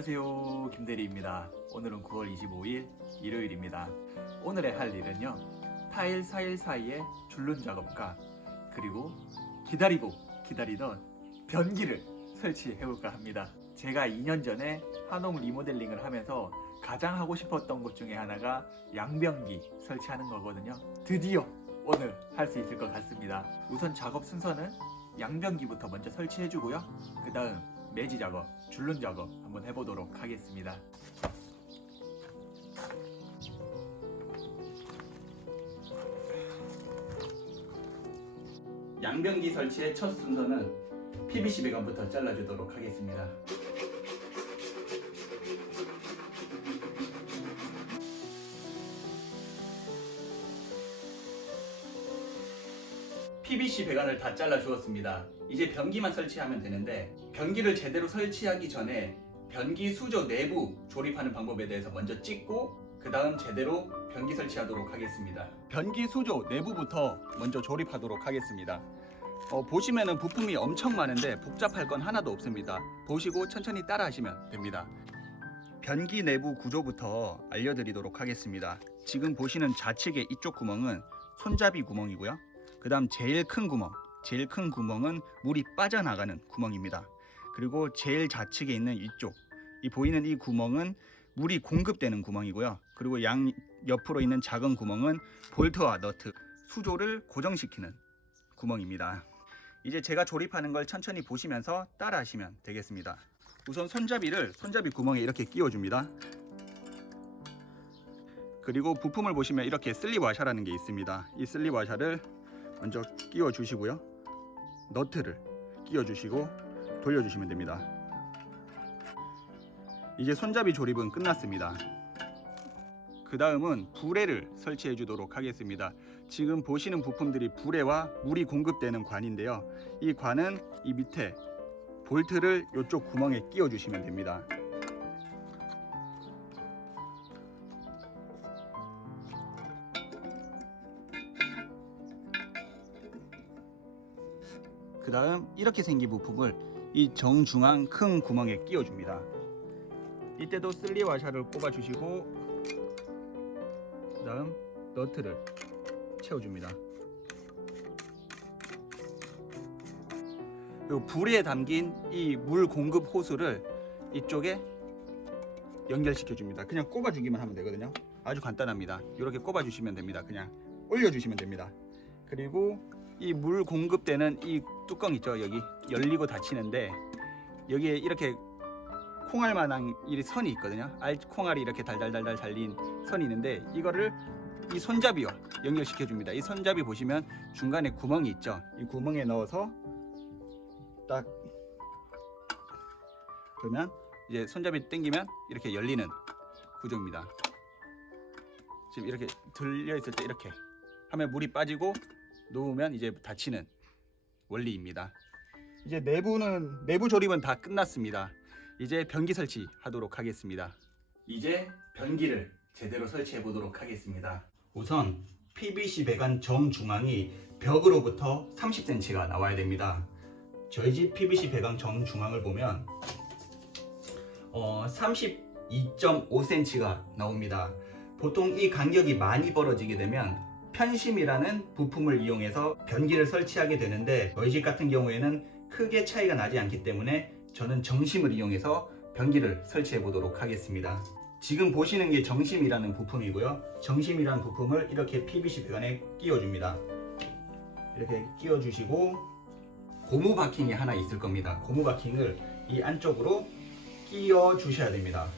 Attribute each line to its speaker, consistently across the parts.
Speaker 1: 안녕하세요. 김대리입니다. 오늘은 9월 25일 일요일입니다. 오늘의 할 일은요. 타일 사일 사이에 줄눈 작업과 그리고 기다리고 기다리던 변기를 설치해 볼까 합니다. 제가 2년 전에 한옥 리모델링을 하면서 가장 하고 싶었던 것 중에 하나가 양변기 설치하는 거거든요. 드디어 오늘 할 수 있을 것 같습니다. 우선 작업 순서는 양변기부터 먼저 설치해 주고요. 그 다음 매지 작업, 줄눈 작업 한번 해보도록 하겠습니다. 양변기 설치의 첫 순서는 PVC 배관부터 잘라주도록 하겠습니다. PVC 배관을 다 잘라 주었습니다. 이제 변기만 설치하면 되는데 변기를 제대로 설치하기 전에 변기 수조 내부 조립하는 방법에 대해서 먼저 찍고 그 다음 제대로 변기 설치하도록 하겠습니다. 변기 수조 내부부터 먼저 조립하도록 하겠습니다. 어, 보시면은 부품이 엄청 많은데 복잡할 건 하나도 없습니다. 보시고 천천히 따라 하시면 됩니다. 변기 내부 구조부터 알려드리도록 하겠습니다. 지금 보시는 좌측의 이쪽 구멍은 손잡이 구멍이고요. 그 다음 제일 큰 구멍, 제일 큰 구멍은 물이 빠져나가는 구멍입니다. 그리고 제일 좌측에 있는 이쪽, 이 보이는 이 구멍은 물이 공급되는 구멍이고요. 그리고 양 옆으로 있는 작은 구멍은 볼트와 너트, 수조를 고정시키는 구멍입니다. 이제 제가 조립하는 걸 천천히 보시면서 따라 하시면 되겠습니다. 우선 손잡이를 손잡이 구멍에 이렇게 끼워줍니다. 그리고 부품을 보시면 이렇게 슬립 와샤라는 게 있습니다. 이 슬립 와샤를 먼저 끼워 주시고요. 너트를 끼워 주시고 돌려 주시면 됩니다. 이제 손잡이 조립은 끝났습니다. 그 다음은 부레를 설치해 주도록 하겠습니다. 지금 보시는 부품들이 부레와 물이 공급되는 관인데요. 이 관은 이 밑에 볼트를 이쪽 구멍에 끼워 주시면 됩니다. 그 다음 이렇게 생긴 부품을 이 정중앙 큰 구멍에 끼워 줍니다. 이때도 슬리 와샤를 꼽아 주시고 그 다음 너트를 채워줍니다. 요 불에 담긴 이 물 공급 호스를 이쪽에 연결시켜 줍니다. 그냥 꼽아 주기만 하면 되거든요. 아주 간단합니다. 이렇게 꼽아 주시면 됩니다. 그냥 올려 주시면 됩니다. 그리고 이 물 공급되는 이 뚜껑 있죠? 여기 열리고 닫히는데 여기에 이렇게 콩알만한 이 선이 있거든요. 알 콩알이 이렇게 달달달달 달린 선이 있는데 이거를 이 손잡이와 연결시켜 줍니다. 이 손잡이 보시면 중간에 구멍이 있죠? 이 구멍에 넣어서 딱 그러면 이제 손잡이 당기면 이렇게 열리는 구조입니다. 지금 이렇게 들려 있을 때 이렇게 하면 물이 빠지고 놓으면 이제 닫히는 원리입니다. 이제 내부는 내부 조립은 다 끝났습니다. 이제 변기 설치 하도록 하겠습니다. 이제 변기를 제대로 설치해 보도록 하겠습니다. 우선 PVC 배관 정중앙이 벽으로부터 30cm가 나와야 됩니다. 저희 집 PVC 배관 정중앙을 보면 어, 32.5cm가 나옵니다. 보통 이 간격이 많이 벌어지게 되면 편심이라는 부품을 이용해서 변기를 설치하게 되는데 저희 집 같은 경우에는 크게 차이가 나지 않기 때문에 저는 정심을 이용해서 변기를 설치해 보도록 하겠습니다. 지금 보시는 게 정심이라는 부품이고요. 정심이라는 부품을 이렇게 PVC 배관에 끼워줍니다. 이렇게 끼워주시고 고무 바킹이 하나 있을 겁니다. 고무 바킹을 이 안쪽으로 끼워 주셔야 됩니다.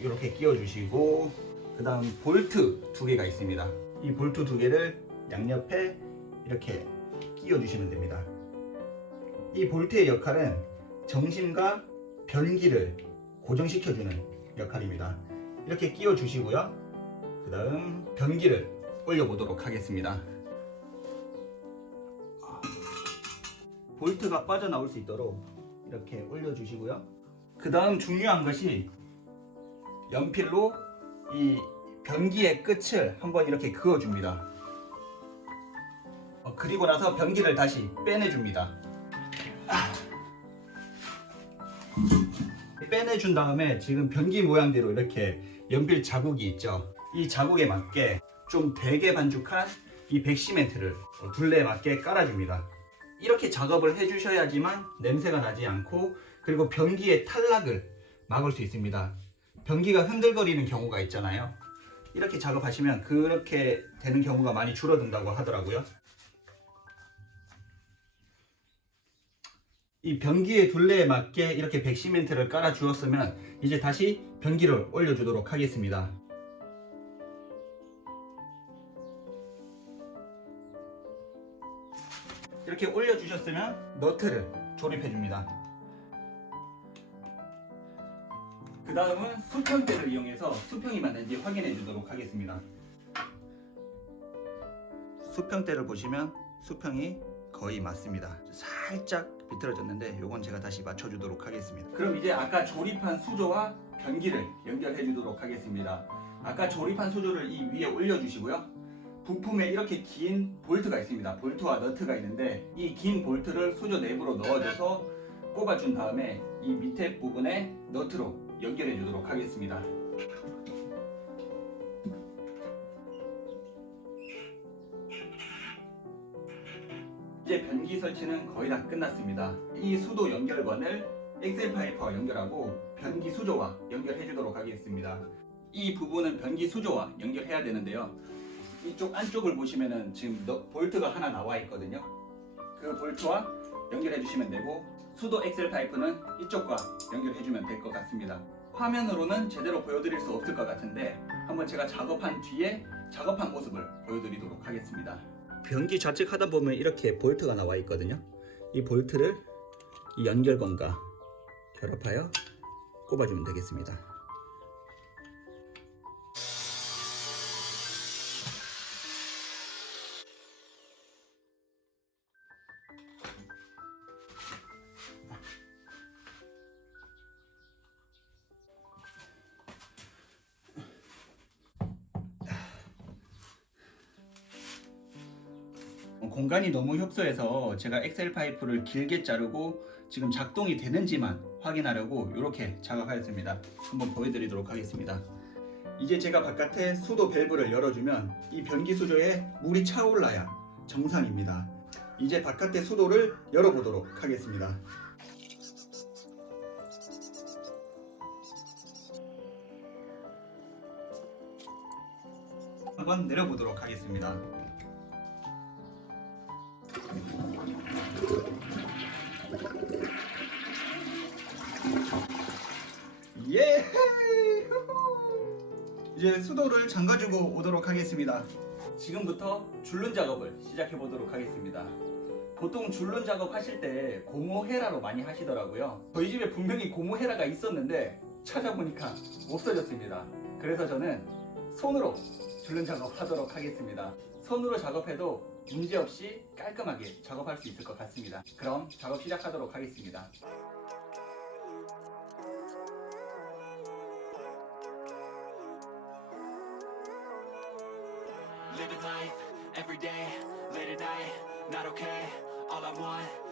Speaker 1: 이렇게 끼워 주시고 그 다음 볼트 두 개가 있습니다. 이 볼트 두 개를 양옆에 이렇게 끼워 주시면 됩니다. 이 볼트의 역할은 정심과 변기를 고정시켜 주는 역할입니다. 이렇게 끼워 주시고요. 그 다음 변기를 올려 보도록 하겠습니다. 볼트가 빠져나올 수 있도록 이렇게 올려 주시고요. 그 다음 중요한 것이 연필로 이 변기의 끝을 한번 이렇게 그어줍니다. 어, 그리고 나서 변기를 다시 빼내줍니다. 빼내준 다음에 지금 변기 모양대로 이렇게 연필 자국이 있죠. 이 자국에 맞게 좀 되게 반죽한 이 백시멘트를 둘레에 맞게 깔아줍니다. 이렇게 작업을 해주셔야지만 냄새가 나지 않고 그리고 변기의 탈락을 막을 수 있습니다. 변기가 흔들거리는 경우가 있잖아요. 이렇게 작업하시면 그렇게 되는 경우가 많이 줄어든다고 하더라고요. 이 변기의 둘레에 맞게 이렇게 백시멘트를 깔아 주었으면 이제 다시 변기를 올려주도록 하겠습니다. 이렇게 올려주셨으면 너트를 조립해 줍니다. 그 다음은 수평대를 이용해서 수평이 맞는지 확인해 주도록 하겠습니다. 수평대를 보시면 수평이 거의 맞습니다. 살짝 비틀어졌는데 이건 제가 다시 맞춰주도록 하겠습니다. 그럼 이제 아까 조립한 수조와 변기를 연결해 주도록 하겠습니다. 아까 조립한 수조를 이 위에 올려주시고요. 부품에 이렇게 긴 볼트가 있습니다. 볼트와 너트가 있는데 이 긴 볼트를 수조 내부로 넣어줘서 꼽아준 다음에 이 밑에 부분에 너트로 연결해 주도록 하겠습니다. 이제 변기 설치는 거의 다 끝났습니다. 이 수도 연결관을 엑셀 파이프와 연결하고 변기 수조와 연결해 주도록 하겠습니다. 이 부분은 변기 수조와 연결해야 되는데요. 이쪽 안쪽을 보시면은 지금 너- 볼트가 하나 나와 있거든요. 그 볼트와 연결해 주시면 되고 수도 엑셀 파이프는 이쪽과 연결해 주면 될 것 같습니다. 화면으로는 제대로 보여드릴 수 없을 것 같은데 한번 제가 작업한 뒤에 작업한 모습을 보여드리도록 하겠습니다. 변기 좌측 하다 보면 이렇게 볼트가 나와 있거든요. 이 볼트를 이 연결건과 결합하여 꼽아주면 되겠습니다. 공간이 너무 협소해서 제가 엑셀 파이프를 길게 자르고 지금 작동이 되는지만 확인하려고 이렇게 작업하였습니다. 한번 보여드리도록 하겠습니다. 이제 제가 바깥에 수도 밸브를 열어주면 이 변기 수조에 물이 차올라야 정상입니다. 이제 바깥의 수도를 열어보도록 하겠습니다. 한번 내려보도록 하겠습니다. 이제 수도를 잠가주고 오도록 하겠습니다. 지금부터 줄눈 작업을 시작해 보도록 하겠습니다. 보통 줄눈 작업 하실 때 고무 헤라로 많이 하시더라고요. 저희 집에 분명히 고무 헤라가 있었는데 찾아보니까 없어졌습니다. 그래서 저는 손으로 줄눈 작업 하도록 하겠습니다. 손으로 작업해도 문제없이 깔끔하게 작업할 수 있을 것 같습니다. 그럼 작업 시작하도록 하겠습니다.
Speaker 2: Not okay. All I want,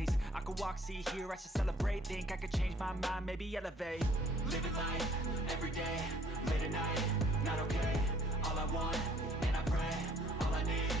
Speaker 2: days. I could walk, see, hear, I should celebrate. Think I could change my mind, maybe elevate. Living life every day, late at night, not okay. All I want, and I pray, all I need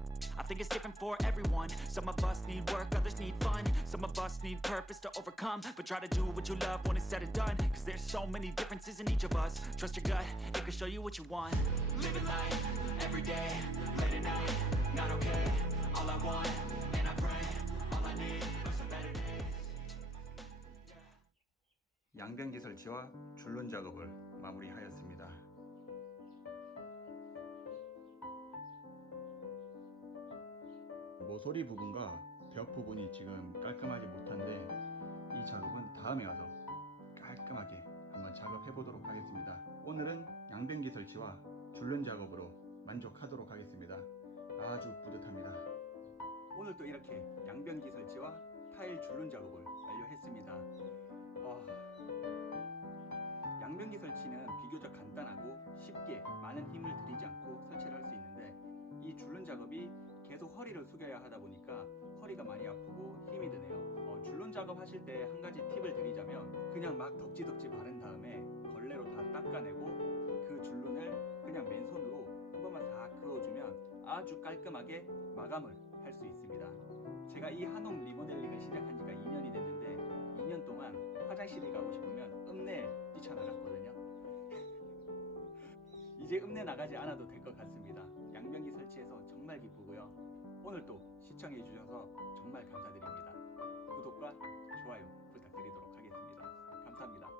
Speaker 2: I think it's different for everyone. Some of us need work, others need fun. Some of us need purpose to overcome. But try to do what you love when it's said and done. Cause there's so many differences in each of us. Trust your gut, it can show you what you want. Living life, every day, late at night, not okay. All I want, and I pray, all I need are some better days.
Speaker 1: 양변기 설치와 줄눈 작업을 마무리하였습니다. 모서리 부분과 벽 부분이 지금 깔끔하지 못한데 이 작업은 다음에 와서 깔끔하게 한번 작업해 보도록 하겠습니다. 오늘은 양변기 설치와 줄눈 작업으로 만족하도록 하겠습니다. 아주 뿌듯합니다. 오늘 또 이렇게 양변기 설치와 타일 줄눈 작업을 완료했습니다. 와, 양변기 설치는 비교적 간단하고 쉽게 많은 힘을 들이지 않고 설치를 할 수 있는데 이 줄눈 작업이 계속 허리를 숙여야 하다 보니까 허리가 많이 아프고 힘이 드네요. 어, 줄눈 작업 하실 때 한 가지 팁을 드리자면 그냥 막 덕지덕지 바른 다음에 걸레로 다 닦아내고 그 줄눈을 그냥 맨손으로 한 번만 싹 그어주면 아주 깔끔하게 마감을 할 수 있습니다. 제가 이 한옥 리모델링을 시작한 지가 2년이 됐는데 2년 동안 화장실을 가고 싶으면 읍내에 뛰쳐나갔거든요. 이제 읍내 나가지 않아도 될 오늘도 시청해 주셔서 정말 감사드립니다. 구독과 좋아요 부탁드리도록 하겠습니다. 감사합니다.